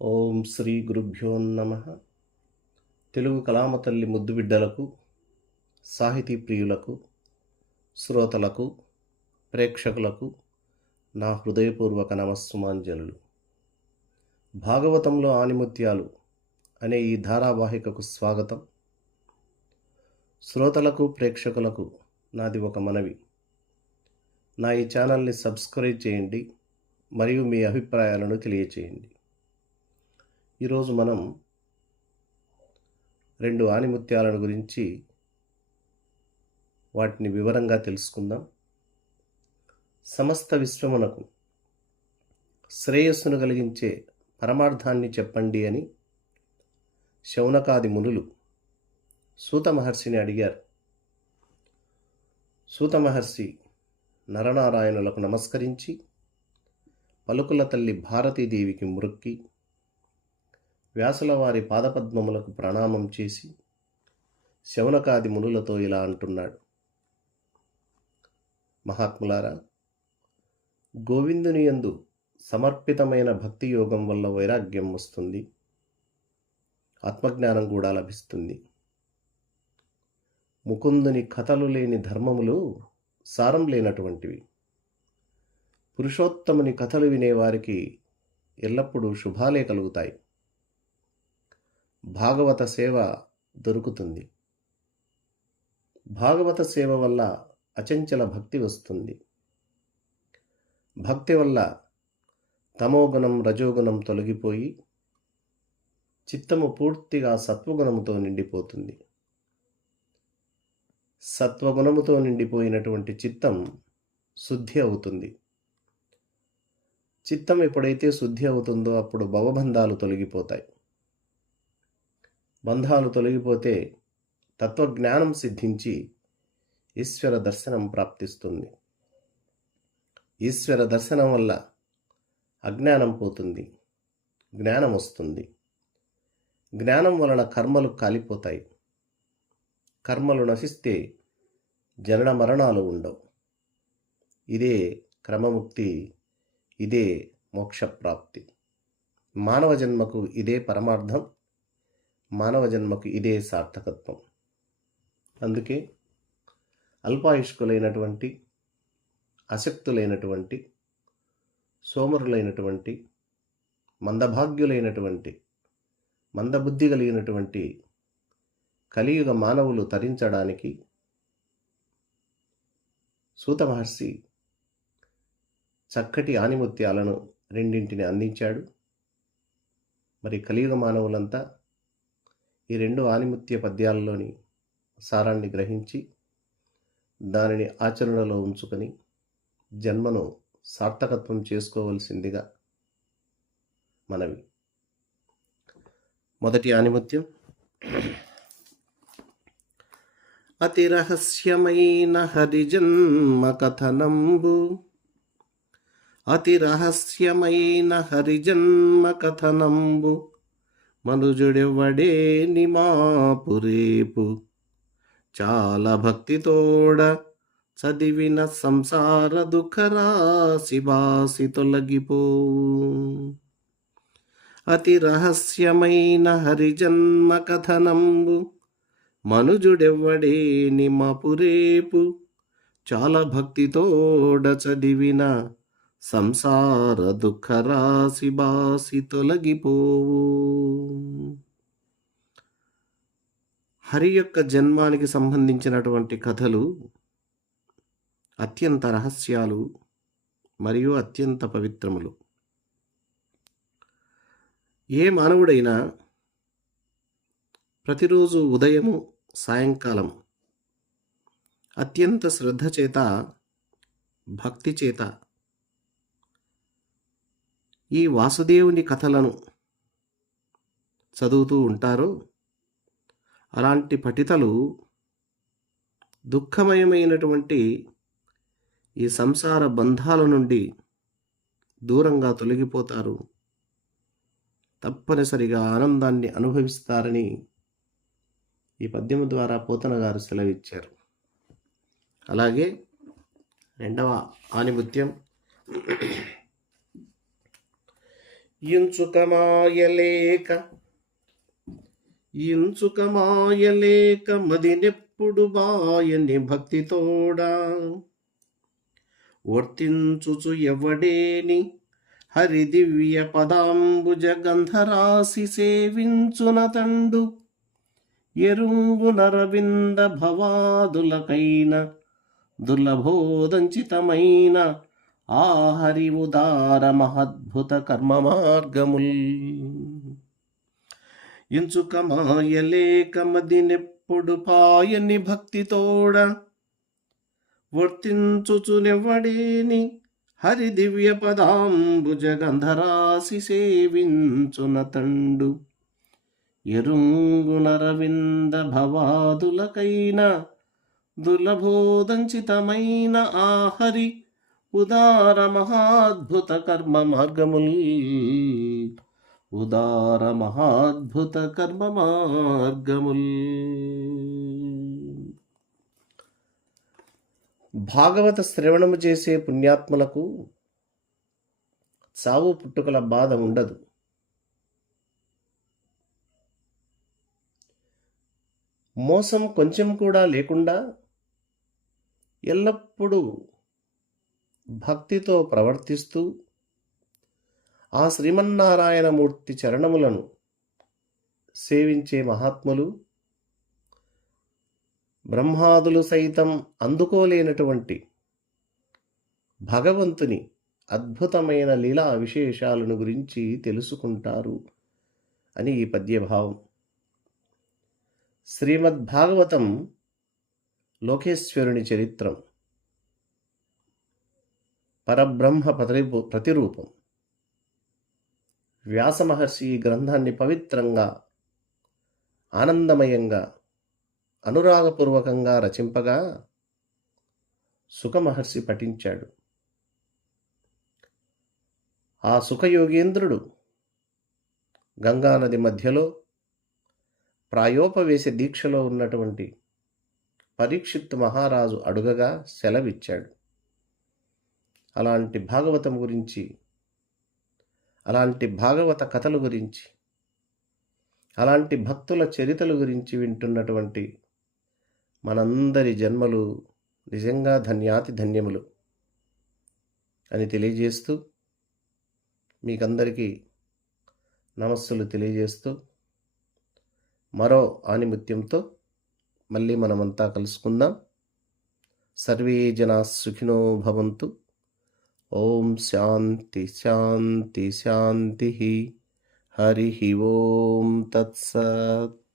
ఓం శ్రీ గురుభ్యో నమ. తెలుగు కళామ తల్లి ముద్దు బిడ్డలకు, సాహితీ ప్రియులకు, శ్రోతలకు, ప్రేక్షకులకు నా హృదయపూర్వక నమస్సుమాంజలులు. భాగవతంలో ఆణిముత్యాలు అనే ఈ ధారావాహికకు స్వాగతం. శ్రోతలకు, ప్రేక్షకులకు నాది ఒక మనవి. నా ఈ ఛానల్ని సబ్స్క్రైబ్ చేయండి మరియు మీ అభిప్రాయాలను తెలియచేయండి. ఈరోజు మనం 2 ఆణిముత్యాలను గురించి వాటిని వివరంగా తెలుసుకుందాం. సమస్త విశ్వమునకు శ్రేయస్సును కలిగించే పరమార్థాన్ని చెప్పండి అని శౌనకాది మునులు సూత మహర్షిని అడిగారు. సూత మహర్షి నరనారాయణులకు నమస్కరించి పలుకుల తల్లి భారతీదేవికి మ్రొక్కి వ్యాసుల వారి పాదపద్మములకు ప్రణామం చేసి శౌనకాది మునులతో ఇలా అంటున్నాడు: మహాత్ములారా, గోవిందుని యందు సమర్పితమైన భక్తి యోగం వల్ల వైరాగ్యం వస్తుంది, ఆత్మజ్ఞానం కూడా లభిస్తుంది. ముకుందుని కథలు లేని ధర్మములు సారం లేనటువంటివి. పురుషోత్తముని కథలు వినేవారికి ఎల్లప్పుడూ శుభాలే కలుగుతాయి. భాగవత సేవ దొరుకుతుంది. భాగవత సేవ వల్ల అచంచల భక్తి వస్తుంది. భక్తి వల్ల తమోగుణం, రజోగుణం తొలగిపోయి చిత్తము పూర్తిగా సత్వగుణముతో నిండిపోతుంది. సత్వగుణముతో నిండిపోయినటువంటి చిత్తం శుద్ధి అవుతుంది. చిత్తం ఎప్పుడైతే శుద్ధి అవుతుందో అప్పుడు భవబంధాలు తొలగిపోతాయి. బంధాలు తొలగిపోతే తత్వజ్ఞానం సిద్ధించి ఈశ్వర దర్శనం ప్రాప్తిస్తుంది. ఈశ్వర దర్శనం వల్ల అజ్ఞానం పోతుంది, జ్ఞానం వస్తుంది. జ్ఞానం వలన కర్మలు కాలిపోతాయి. కర్మలు నశిస్తే జనన మరణాలు ఉండవు. ఇదే క్రమముక్తి, ఇదే మోక్షప్రాప్తి. మానవ జన్మకు ఇదే పరమార్థం. మానవ జన్మకు ఇదే సార్థకత్వం. అందుకే అల్పాయుష్కులైనటువంటి, అశక్తులైనటువంటి, సోమరులైనటువంటి, మందభాగ్యులైనటువంటి, మందబుద్ధి కలిగినటువంటి కలియుగ మానవులు తరించడానికి సూత మహర్షి చక్కటి ఆణిముత్యాలను 2 అందించాడు. మరి కలియుగ మానవులంతా ఈ 2 ఆణిముత్య పద్యాలలోని సారాన్ని గ్రహించి దానిని ఆచరణలో ఉంచుకొని జన్మను సార్థకత్వం చేసుకోవలసిందిగా మనవి. మొదటి ఆణిముత్యం: అతి రహస్యమైన హరిజన్మ కథనంబు, అతి రహస్యమైన హరిజన్మ కథనంబు, మనుజుడెవ్వడే నిమాపురేపు, చాలా భక్తితోడ చదివిన సంసార దుఃఖరాశి బాసి తొలగిపోవు. అతి రహస్యమైన హరిజన్మ కథనంబు, మనుజుడెవ్వడే నిమాపురేపు, చాలా భక్తితోడ చదివిన సంసార దుఃఖరాశి బాసి తొలగిపోవు. హరి యొక్క జన్మానికి సంబంధించినటువంటి కథలు అత్యంత రహస్యాలు మరియు అత్యంత పవిత్రములు. ఏ మానవుడైనా ప్రతిరోజు ఉదయము, సాయంకాలం అత్యంత శ్రద్ధ చేత, భక్తి చేత ఈ వాసుదేవుని కథలను చదువుతూ ఉంటారో అలాంటి పఠితలు దుఃఖమయమైనటువంటి ఈ సంసార బంధాల నుండి దూరంగా తొలగిపోతారు. తప్పనిసరిగా ఆనందాన్ని అనుభవిస్తారని ఈ పద్యము ద్వారా పోతన గారు సెలవిచ్చారు. అలాగే 2వ ఆణిముత్యం: ఇంచుకమాయలేక మదినెప్పుడు బాయని భక్తితోడా వర్తించుచు ఎవడేని హరిదివ్య పదాంబుజ గంధరాశి సేవించునతండు ఎరుంగు నరవింద భవాదులకైన దుర్లభోదంచితమైన ఆ హరి ఉదార మహద్భుత కర్మ మార్గముల్ ఇంచుకమాయలేక మదినెప్పుడు పాయని భక్తితోడ వర్తించుచునెవ్వడేని హరి దివ్య పదాంబుజ గంధరాశి సేవించునతండు ఎరుంగునరవింద భవాదులకైన దుర్లభోదంచితమైన ఆ హరి ఉదార మహాద్భుత కర్మ మార్గముల్ ఉదార మహాద్భుత కర్మ మార్గముల్. భాగవత శ్రవణము చేసే పుణ్యాత్ములకు చావు పుట్టుకల బాధ ఉండదు. మోసం కొంచెం కూడా లేకుండా ఎల్లప్పుడూ భక్తితో ప్రవర్తిస్తూ ఆ శ్రీమన్నారాయణమూర్తి చరణములను సేవించే మహాత్ములు బ్రహ్మాదులు సైతం అందుకోలేనటువంటి భగవంతుని అద్భుతమైన లీలా విశేషాలను గురించి తెలుసుకుంటారు అని ఈ పద్యభావం. శ్రీమద్భాగవతం లోకేశ్వరుని చరిత్రం, పరబ్రహ్మ ప్రతిరూపం. వ్యాసమహర్షి ఈ గ్రంథాన్ని పవిత్రంగా, ఆనందమయంగా, అనురాగపూర్వకంగా రచింపగా సుఖమహర్షి పఠించాడు. ఆ సుఖయోగేంద్రుడు గంగానది మధ్యలో ప్రాయోపవేశ దీక్షలో ఉన్నటువంటి పరీక్షిత్ మహారాజు అడుగగా సెలవిచ్చాడు. అలాంటి భాగవతం గురించి, అలాంటి భాగవత కథల గురించి, అలాంటి భక్తుల చరిత్రల గురించి వింటున్నటువంటి మనందరి జన్మలు నిజంగా ధన్యాతి ధన్యములు అని తెలియజేస్తూ, మీకందరికీ నమస్సులు తెలియజేస్తూ, మరో ఆణిముత్యంతో మళ్ళీ మనమంతా కలుసుకుందాం. సర్వే జనా సుఖినో భవంతు. ఓం శాంతి శాంతి శాంతి. హరి ఓం తత్సత్.